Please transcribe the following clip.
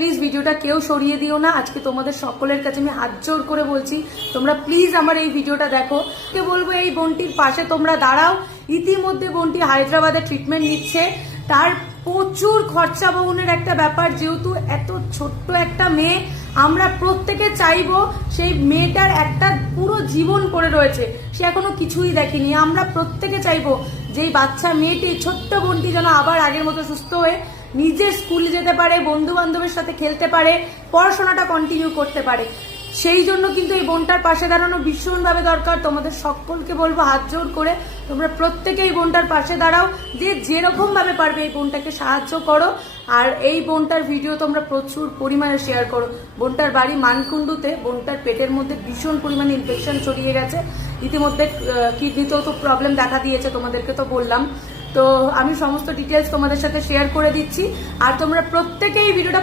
Please ভিডিওটা কেউ সরিয়ে দিও না। আজকে তোমাদের সকলের কাছে আমি হাত জোর করে বলছি, তোমরা প্লিজ আমার এই ভিডিওটা দেখো। কে বলবো এই বোনটির পাশে তোমরা দাঁড়াও। ইতিমধ্যে বোনটি হায়দ্রাবাদে ট্রিটমেন্ট নিচ্ছে, তার প্রচুর খরচা বহনের একটা ব্যাপার। যেহেতু এত ছোট্ট একটা মেয়ে, আমরা প্রত্যেকে চাইবো সেই মেয়েটার একটা পুরো জীবন পড়ে রয়েছে, সে এখনো কিছুই দেখেনি। আমরা প্রত্যেকে চাইবো যে এই বাচ্চা মেয়েটি, ছোট্ট বোনটি যেন আবার আগের মতো সুস্থ হয়ে নিজের স্কুলে যেতে পারে, বন্ধু বান্ধবের সাথে খেলতে পারে, পড়াশোনাটা কন্টিনিউ করতে পারে। সেই জন্য কিন্তু এই বোনটার পাশে দাঁড়ানো ভীষণভাবে দরকার। তোমাদের সকলকে বলবো হাত জোর করে তোমরা প্রত্যেকে এই বোনটার পাশে দাঁড়াও, যে যেরকম ভাবে পারবে এই বোনটাকে সাহায্য করো। আর এই বোনটার ভিডিও তোমরা প্রচুর পরিমাণে শেয়ার করো। বোনটার বাড়ি মানকুণ্ডুতে, বোনটার পেটের মধ্যে ভীষণ পরিমাণে ইনফেকশন ছড়িয়ে গেছে, ইতিমধ্যে কিডনিতেও তো প্রবলেম দেখা দিয়েছে, তোমাদেরকে তো বললাম। তো আমি সমস্ত ডিটেলস তোমাদের সাথে শেয়ার করে দিচ্ছি, আর তোমরা প্রত্যেকেই এই ভিডিওটা